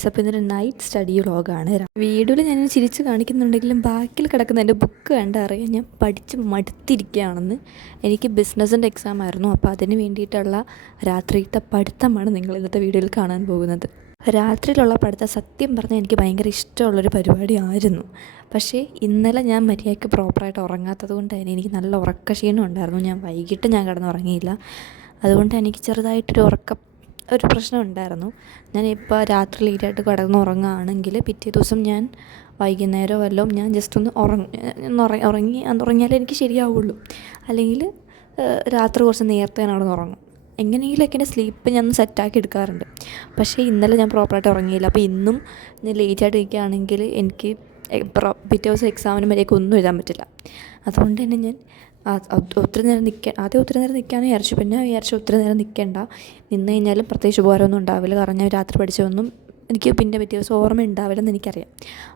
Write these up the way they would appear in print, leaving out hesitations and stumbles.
Guys, അപ്പോൾ ഇതൊരു night study വ്ളോഗാണ്. വീഡിയോയിൽ ഞാൻ ചിരിച്ച് കാണിക്കുന്നുണ്ടെങ്കിലും ബാക്കിൽ കിടക്കുന്ന എൻ്റെ ബുക്ക് കണ്ടറിയാം ഞാൻ പഠിച്ച് മടുത്തിരിക്കുകയാണെന്ന്. എനിക്ക് ബിസിനസ്സിൻ്റെ എക്സാം ആയിരുന്നു, അപ്പോൾ അതിന് വേണ്ടിയിട്ടുള്ള രാത്രിയിലത്തെ പഠിത്തമാണ് നിങ്ങൾ ഇന്നത്തെ വീഡിയോയിൽ കാണാൻ പോകുന്നത്. രാത്രിയിലുള്ള പഠിത്തം സത്യം പറഞ്ഞാൽ എനിക്ക് ഭയങ്കര ഇഷ്ടമുള്ളൊരു പരിപാടിയായിരുന്നു. പക്ഷേ ഇന്നലെ ഞാൻ മര്യാദയ്ക്ക് പ്രോപ്പറായിട്ട് ഉറങ്ങാത്തത് കൊണ്ട് തന്നെ എനിക്ക് നല്ല ഉറക്കക്ഷീണം ഉണ്ടായിരുന്നു. ഞാൻ വൈകിട്ട് കിടന്നുറങ്ങിയില്ല. അതുകൊണ്ട് എനിക്ക് ചെറുതായിട്ടൊരു ഒരു പ്രശ്നം ഉണ്ടായിരുന്നു. ഞാനിപ്പോൾ രാത്രി ലേറ്റായിട്ട് കിടന്നുറങ്ങുകയാണെങ്കിൽ പിറ്റേ ദിവസം ഞാൻ വൈകുന്നേരം വല്ലതും ഞാൻ ജസ്റ്റ് ഒന്ന് ഉറങ്ങിയാലേ എനിക്ക് ശരിയാവുള്ളൂ. അല്ലെങ്കിൽ രാത്രി കുറച്ച് നേരത്തെ ഞാൻ അവിടെ ഉറങ്ങും. എങ്ങനെയെങ്കിലുമൊക്കെ എൻ്റെ സ്ലീപ്പ് ഞാൻ സെറ്റാക്കി എടുക്കാറുണ്ട്. പക്ഷേ ഇന്നലെ ഞാൻ പ്രോപ്പറായിട്ട് ഉറങ്ങിയില്ല. അപ്പോൾ ഇന്നും ഞാൻ ലേറ്റായിട്ട് ഇരിക്കുകയാണെങ്കിൽ എനിക്ക് പിറ്റേ ദിവസം എക്സാമിന് വരെയൊക്കെ ഒന്നും എഴുതാൻ പറ്റില്ല. അതുകൊണ്ട് തന്നെ ഞാൻ ഒത്തിരി നേരം നിൽക്കാമെന്ന് വിചാരിച്ചു. പിന്നെ വിചാരിച്ചു ഒത്തിരി നേരം നിൽക്കേണ്ട, നിന്ന് കഴിഞ്ഞാലും പ്രത്യേകിച്ച് ഉപകാരമൊന്നും ഉണ്ടാവില്ല. കാരണം ഞാൻ രാത്രി പഠിച്ചതൊന്നും എനിക്ക് പിന്നെ പിറ്റേ ദിവസം ഓർമ്മ ഉണ്ടാവില്ലെന്ന് എനിക്കറിയാം.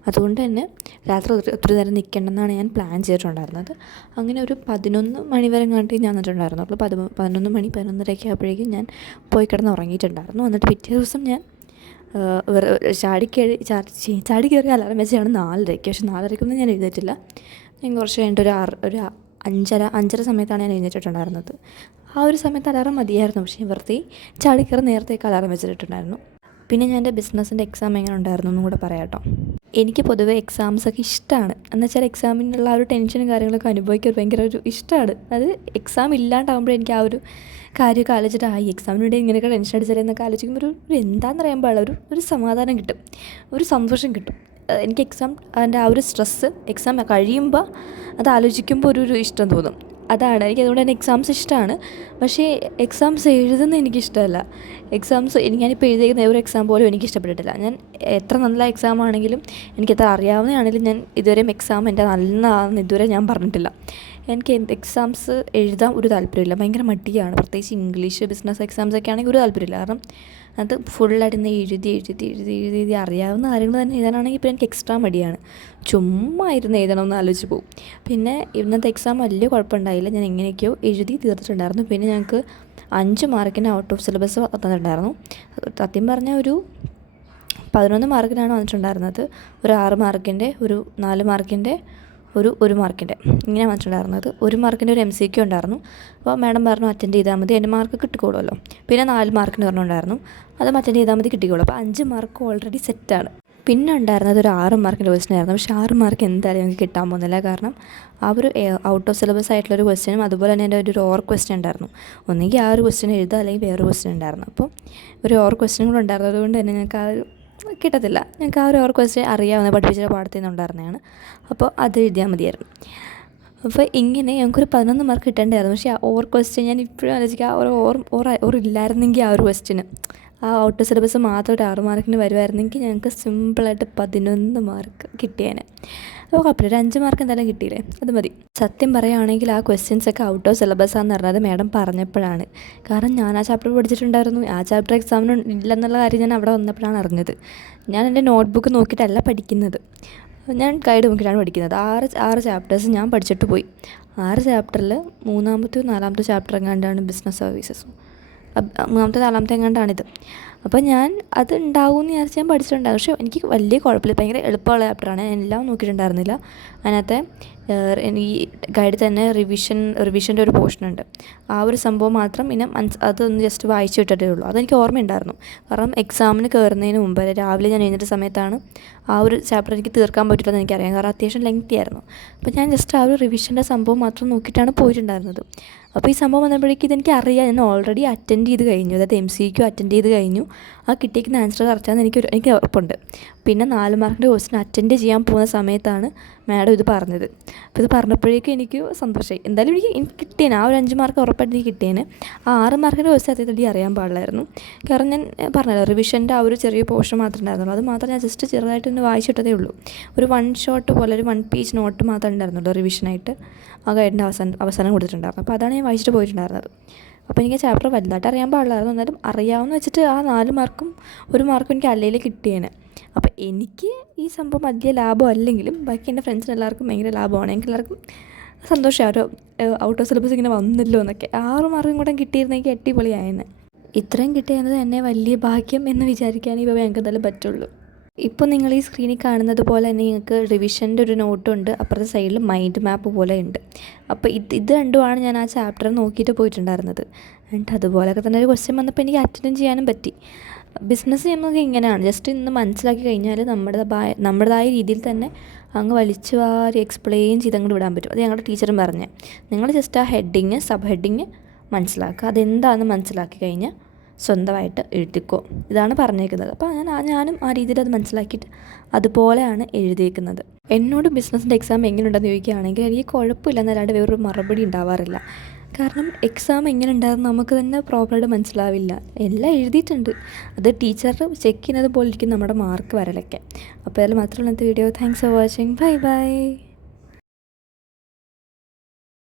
അതുകൊണ്ട് തന്നെ രാത്രി ഒത്തിരി നേരം നിൽക്കേണ്ടെന്നാണ് ഞാൻ പ്ലാൻ ചെയ്തിട്ടുണ്ടായിരുന്നത്. അങ്ങനെ ഒരു 11 മണി വരെ കണ്ടി ഞാൻ നിന്നിട്ടുണ്ടായിരുന്നു. അപ്പോൾ 11 മണി 11:30 ആയപ്പോഴേക്കും ഞാൻ പോയി കിടന്ന് ഉറങ്ങിയിട്ടുണ്ടായിരുന്നു. എന്നിട്ട് പിറ്റേ ദിവസം ഞാൻ ചാടി കയറി അലാറം വെച്ചാണ് 4:30. പക്ഷേ 4:30 ഞാൻ എഴുന്നേറ്റില്ല. ഞാൻ കുറച്ച് കഴിഞ്ഞിട്ട് ഒരു 5:30 സമയത്താണ് ഞാൻ എഴുന്നേറ്റിട്ടുണ്ടായിരുന്നത്. ആ ഒരു സമയത്ത് അലാറം മതിയായിരുന്നു. പക്ഷേ വെറുതെ ചാടിക്കയറി നേരത്തേക്ക് അലാറം വെച്ചിട്ടുണ്ടായിരുന്നു. പിന്നെ ഞാൻ എൻ്റെ ബിസിനസ്സിൻ്റെ എക്സാം എങ്ങനെ ഉണ്ടായിരുന്നു എന്നും കൂടെ പറയാം കേട്ടോ. എനിക്ക് പൊതുവേ എക്സാംസൊക്കെ ഇഷ്ടമാണ്. എന്നുവെച്ചാൽ എക്സാമിനുള്ള ആ ഒരു ടെൻഷനും കാര്യങ്ങളൊക്കെ അനുഭവിക്കാൻ ഭയങ്കര ഒരു ഇഷ്ടമാണ്. അത് എക്സാം ഇല്ലാണ്ടാകുമ്പോഴേ എനിക്ക് ആ ഒരു കാര്യമൊക്കെ ആലോചിച്ചിട്ട് ഈ എക്സാമിന് വേണ്ടി ഇങ്ങനെയൊക്കെ ടെൻഷൻ അടിച്ചാലെന്നൊക്കെ ആലോചിക്കുമ്പോൾ ഒരു എന്താണെന്ന് അറിയാൻ പാടില്ല, ഒരു സമാധാനം കിട്ടും, ഒരു സന്തോഷം കിട്ടും. എനിക്ക് അതിൻ്റെ ആ ഒരു സ്ട്രെസ്സ് എക്സാം കഴിയുമ്പോൾ അത് ആലോചിക്കുമ്പോൾ ഒരു ഇഷ്ടം തോന്നും. അതാണ് എനിക്ക്. അതുകൊണ്ട് തന്നെ എക്സാംസ് ഇഷ്ടമാണ്. പക്ഷേ എക്സാംസ് എഴുതുന്നത് എനിക്കിഷ്ടമല്ല. ഞാനിപ്പോൾ എഴുതിയിരിക്കുന്ന ഒരു എക്സാം പോലും എനിക്ക് ഇഷ്ടപ്പെട്ടിട്ടില്ല. ഞാൻ എത്ര നല്ല എക്സാം ആണെങ്കിലും എനിക്കെത്ര അറിയാവുന്നതാണെങ്കിലും ഞാൻ ഇതുവരെയും എക്സാം എൻ്റെ നല്ലതാണെന്ന് ഇതുവരെ ഞാൻ പറഞ്ഞിട്ടില്ല. എനിക്ക് എക്സാംസ് എഴുതാൻ ഒരു താല്പര്യമില്ല. ഭയങ്കര മടിയാണ്. പ്രത്യേകിച്ച് ഇംഗ്ലീഷ് ബിസിനസ് എക്സാംസൊക്കെ ആണെങ്കിൽ ഒരു താല്പര്യമില്ല. കാരണം അത് ഫുള്ളായിട്ട് എഴുതി അറിയാവുന്ന കാര്യങ്ങൾ തന്നെ എഴുതാനാണെങ്കിൽ ഇപ്പോൾ എനിക്ക് എക്സ്ട്രാ മടിയാണ്. ചുമ്മാ ഇരുന്ന് എഴുതണമെന്ന് ആലോചിച്ച് പോകും. പിന്നെ ഇന്നത്തെ എക്സാം വലിയ കുഴപ്പമുണ്ടായില്ല. ഞാൻ എങ്ങനെയൊക്കെയോ എഴുതി തീർത്തിട്ടുണ്ടായിരുന്നു. പിന്നെ ഞങ്ങൾക്ക് 5 മാർക്കിന് ഔട്ട് ഓഫ് സിലബസ് തന്നിട്ടുണ്ടായിരുന്നു. സത്യം പറഞ്ഞാൽ ഒരു 11 മാർക്കിനാണ് വന്നിട്ടുണ്ടായിരുന്നത്. ഒരു 6 മാർക്കിൻ്റെ, ഒരു 4 മാർക്കിൻ്റെ, ഒരു മാർക്കിൻ്റെ ഇങ്ങനെ വന്നിട്ടുണ്ടായിരുന്നത്. 1 മാർക്കിൻ്റെ ഒരു MCQ ഉണ്ടായിരുന്നു. അപ്പോൾ മാഡം പറഞ്ഞു അറ്റൻഡ് ചെയ്താൽ മതി, എൻ്റെ മാർക്ക് കിട്ടിക്കോളുമല്ലോ. പിന്നെ 4 മാർക്കിന് പറഞ്ഞിട്ടുണ്ടായിരുന്നു, അതും അറ്റൻഡ് ചെയ്താൽ മതി, കിട്ടിക്കോളും. അപ്പോൾ 5 മാർക്ക് ഓൾറെഡി സെറ്റാണ്. പിന്നെ ഉണ്ടായിരുന്നത് ഒരു 6 മാർക്കിൻ്റെ ക്വസ്റ്റ്യൻ ആയിരുന്നു. പക്ഷേ 6 മാർക്ക് എന്തായാലും എനിക്ക് കിട്ടാൻ പോകുന്നില്ല. കാരണം ആ ഒരു ഔട്ട് ഓഫ് സിലബസ് ആയിട്ടുള്ളൊരു ക്വസ്റ്റ്യനും അതുപോലെ തന്നെ എൻ്റെ ഒരു ഓർ ക്വസ്റ്റ്യൻ ഉണ്ടായിരുന്നു. ഒന്നെങ്കിൽ ആ ഒരു ക്വസ്റ്റ്യൻ എഴുതുക, അല്ലെങ്കിൽ വേറൊരു ക്വസ്റ്റ്യൻ ഉണ്ടായിരുന്നു. അപ്പോൾ ഒരു ഓർ ക്വസ്റ്റ്യൻ കൂടെ ഉണ്ടായിരുന്നത് കൊണ്ട് തന്നെ ഞങ്ങൾക്ക് ആ ഒരു കിട്ടത്തില്ല. ഞങ്ങൾക്ക് ആ ഒരു ഓർ ക്വസ്റ്റ്യൻ അറിയാവുന്ന പഠിപ്പിച്ച പാഠത്തിൽ നിന്നുണ്ടായിരുന്നതാണ്. അപ്പോൾ അത് എഴുതിയാൽ മതിയായിരുന്നു. അപ്പോൾ ഇങ്ങനെ ഞങ്ങൾക്കൊരു 11 മാർക്ക് കിട്ടേണ്ടായിരുന്നു. പക്ഷേ ആ ഓർ ക്വസ്റ്റ്യൻ ഞാൻ ഇപ്പോഴും ആലോചിക്കുക, ആ ഒരു ഓർ ഇല്ലായിരുന്നെങ്കിൽ ആ ഒരു ക്വസ്റ്റ്യന് ആ ഔട്ട് ഓഫ് സിലബസ് മാത്രം ഒരു 6 മാർക്കിന് വരുമായിരുന്നെങ്കിൽ ഞങ്ങൾക്ക് സിമ്പിളായിട്ട് 11 മാർക്ക് കിട്ടിയേനെ. അപ്പോൾ കുഴപ്പമില്ല, ഒരു 5 മാർക്ക് എന്തായാലും കിട്ടിയില്ലേ, അത് മതി. സത്യം പറയുകയാണെങ്കിൽ ആ ക്വസ്റ്റ്യൻസൊക്കെ ഔട്ട് ഓഫ് സിലബസാന്ന് പറഞ്ഞത് മാഡം പറഞ്ഞപ്പോഴാണ്. കാരണം ഞാൻ ആ ചാപ്റ്റർ പഠിച്ചിട്ടുണ്ടായിരുന്നു. ആ ചാപ്റ്റർ എക്സാമിന് ഇല്ലെന്നുള്ള കാര്യം ഞാൻ അവിടെ വന്നപ്പോഴാണ് അറിഞ്ഞത്. ഞാൻ എൻ്റെ നോട്ട്ബുക്ക് നോക്കിയിട്ടല്ല പഠിക്കുന്നത്, ഞാൻ ഗൈഡ് നോക്കിയിട്ടാണ് പഠിക്കുന്നത്. 6 ചാപ്റ്റേഴ്സ് ഞാൻ പഠിച്ചിട്ട് പോയി. 6 ചാപ്റ്ററിൽ 3-ാമത്തെ 4-ാമത്തെ ചാപ്റ്റർ എങ്ങാണ്ടാണ് ബിസിനസ് സർവീസസ്, 3-ാമത്തെ 4-ാമത്തെ എങ്ങാണ്ടാണിത്. അപ്പോൾ ഞാൻ അത് ഉണ്ടാവുമെന്ന് വിചാരിച്ച് ഞാൻ പഠിച്ചിട്ടുണ്ടായിരുന്നു. പക്ഷേ എനിക്ക് വലിയ കുഴപ്പമില്ല, ഭയങ്കര എളുപ്പമുള്ള ചാപ്റ്ററാണ്. ഞാൻ എല്ലാം നോക്കിയിട്ടുണ്ടായിരുന്നില്ല. അതിനകത്തെ ഈ ഗൈഡിൽ തന്നെ റിവിഷൻ്റെ ഒരു പോർഷനുണ്ട്. ആ ഒരു സംഭവം മാത്രം പിന്നെ അതൊന്ന് ജസ്റ്റ് വായിച്ചു വിട്ടിട്ടേ ഉള്ളൂ. അതെനിക്ക് ഓർമ്മയുണ്ടായിരുന്നു. കാരണം എക്സാമിന് കയറുന്നതിന് മുമ്പ് രാവിലെ ഞാൻ എഴുന്നേറ്റ സമയത്താണ് ആ ഒരു ചാപ്റ്റർ എനിക്ക് തീർക്കാൻ പറ്റില്ലെന്ന് എനിക്കറിയാം. കാരണം അത്യാവശ്യം ലെങ്തി ആയിരുന്നു. അപ്പോൾ ഞാൻ ജസ്റ്റ് ആ ഒരു റിവിഷൻ്റെ സംഭവം മാത്രം നോക്കിയിട്ടാണ് പോയിട്ടുണ്ടായിരുന്നത്. അപ്പോൾ ഈ സംഭവം വന്നപ്പോഴേക്കും ഇതെനിക്ക് അറിയാം. ഞാൻ ഓൾറെഡി അറ്റൻഡ് ചെയ്ത് കഴിഞ്ഞു, അതായത് MCQ അറ്റൻഡ് ചെയ്ത് കഴിഞ്ഞു. ആ കിട്ടിയിരിക്കുന്ന ആൻസർ കറക്റ്റാന്ന് എനിക്ക് ഉറപ്പുണ്ട്. പിന്നെ 4 മാർക്കിൻ്റെ ക്വസ്റ്റ്യൻ അറ്റൻഡ് ചെയ്യാൻ പോകുന്ന സമയത്താണ് മാഡം ഇത് പറഞ്ഞത്. അപ്പോൾ ഇത് പറഞ്ഞപ്പോഴേക്കും എനിക്ക് സന്തോഷമായി. എന്തായാലും എനിക്ക് കിട്ടിയേനെ, ആ ഒരു 5 മാർക്ക് ഉറപ്പായിട്ട് എനിക്ക് കിട്ടിയേനെ. ആ 6 മാർക്കിൻ്റെ ക്വസ്റ്റ്യൻ അത്യത്തിൽ അറിയാൻ പാടില്ലായിരുന്നു. കാരണം ഞാൻ പറഞ്ഞല്ലോ, റിവിഷൻ്റെ ആ ഒരു ചെറിയ പോർഷൻ മാത്രമേ ഉണ്ടായിരുന്നുള്ളൂ. അത് മാത്രം ഞാൻ ജസ്റ്റ് ചെറുതായിട്ടൊന്ന് വായിച്ചിട്ടതേ ഉള്ളൂ. ഒരു 1 ഷോട്ട് പോലെ ഒരു 1 പേജ് നോട്ട് മാത്രമേ ഉണ്ടായിരുന്നുള്ളൂ റിവിഷനായിട്ട്. ആ ഗൈഡിൻ്റെ അവസാനം കൊടുത്തിട്ടുണ്ടായിരുന്നു. അപ്പോൾ അതാണ് ഞാൻ വായിച്ചിട്ട് പോയിട്ടുണ്ടായിരുന്നത്. അപ്പോൾ എനിക്ക് ചാപ്റ്റർ വലുതായിട്ട് അറിയാൻ പാടില്ലായിരുന്നു. എന്നാലും അറിയാമെന്ന് വെച്ചിട്ട് ആ 4 മാർക്കും 1 മാർക്കും എനിക്ക് അല്ലേൽ കിട്ടിയേനെ. അപ്പോൾ എനിക്ക് ഈ സംഭവം വലിയ ലാഭം അല്ലെങ്കിലും ബാക്കി എൻ്റെ ഫ്രണ്ട്സിന് എല്ലാവർക്കും ഭയങ്കര ലാഭമാണ്. എനിക്ക് എല്ലാവർക്കും സന്തോഷമാണ്, ഒരു ഔട്ട് ഓഫ് സിലബസ് ഇങ്ങനെ വന്നല്ലോ എന്നൊക്കെ. 6 മാർക്കും കൂടെ കിട്ടിയിരുന്നെങ്കിൽ അടിപൊളിയായെന്നെ. ഇത്രയും കിട്ടിയത് തന്നെ വലിയ ഭാഗ്യം എന്ന് വിചാരിക്കാനേ ഇപ്പോൾ ഞങ്ങൾക്ക് എന്തായാലും പറ്റുള്ളൂ. ഇപ്പോൾ നിങ്ങൾ ഈ സ്ക്രീനിൽ കാണുന്നത് പോലെ തന്നെ നിങ്ങൾക്ക് റിവിഷൻ്റെ ഒരു നോട്ടുണ്ട്, അപ്പുറത്തെ സൈഡിൽ മൈൻഡ് മാപ്പ് പോലെ ഉണ്ട്. അപ്പോൾ ഇത് രണ്ടുമാണ് ഞാൻ ആ ചാപ്റ്റർ നോക്കിയിട്ട് പോയിട്ടുണ്ടായിരുന്നത്. എന്നിട്ട് അതുപോലെയൊക്കെ തന്നെ ഒരു ക്വസ്റ്റ്യൻ വന്നപ്പോൾ എനിക്ക് അറ്റൻഡ് ചെയ്യാനും പറ്റി. ബിസിനസ് നമുക്ക് ഇങ്ങനെയാണ്, ജസ്റ്റ് ഇന്ന് മനസ്സിലാക്കി കഴിഞ്ഞാൽ നമ്മുടേതായ രീതിയിൽ തന്നെ അങ്ങ് വലിച്ചു വാരി എക്സ്പ്ലെയിൻ ചെയ്ത് അങ്ങോട്ട് വിടാൻ പറ്റും. അത് ഞങ്ങളുടെ ടീച്ചറും പറഞ്ഞത്. നിങ്ങൾ ജസ്റ്റ് ആ ഹെഡിങ് സബ് ഹെഡിങ് മനസ്സിലാക്കുക, അതെന്താണെന്ന് മനസ്സിലാക്കി കഴിഞ്ഞാൽ സ്വന്തമായിട്ട് എഴുതിക്കോ, ഇതാണ് പറഞ്ഞേക്കുന്നത്. അപ്പോൾ ഞാനും ആ രീതിയിൽ അത് മനസ്സിലാക്കിയിട്ട് അതുപോലെയാണ് എഴുതിയേക്കുന്നത്. എന്നോട് ബിസിനസ്സിൻ്റെ എക്സാം എങ്ങനെയുണ്ടെന്ന് ചോദിക്കുകയാണെങ്കിൽ എനിക്ക് കുഴപ്പമില്ല എന്നല്ലാണ്ട് വേറൊരു മറുപടി ഉണ്ടാവാറില്ല. കാരണം എക്സാം എങ്ങനെ ഉണ്ടാകും നമുക്ക് തന്നെ പ്രോപ്പറായിട്ട് മനസ്സിലാവില്ല. എല്ലാം എഴുതിയിട്ടുണ്ട്, അത് ടീച്ചർ ചെക്ക് ചെയ്യുന്നത് പോലെ ഇരിക്കും നമ്മുടെ മാർക്ക് വരലൊക്കെ. അപ്പോൾ അതിൽ മാത്രമല്ല ഇന്നത്തെ video. Thanks for watching. Bye bye.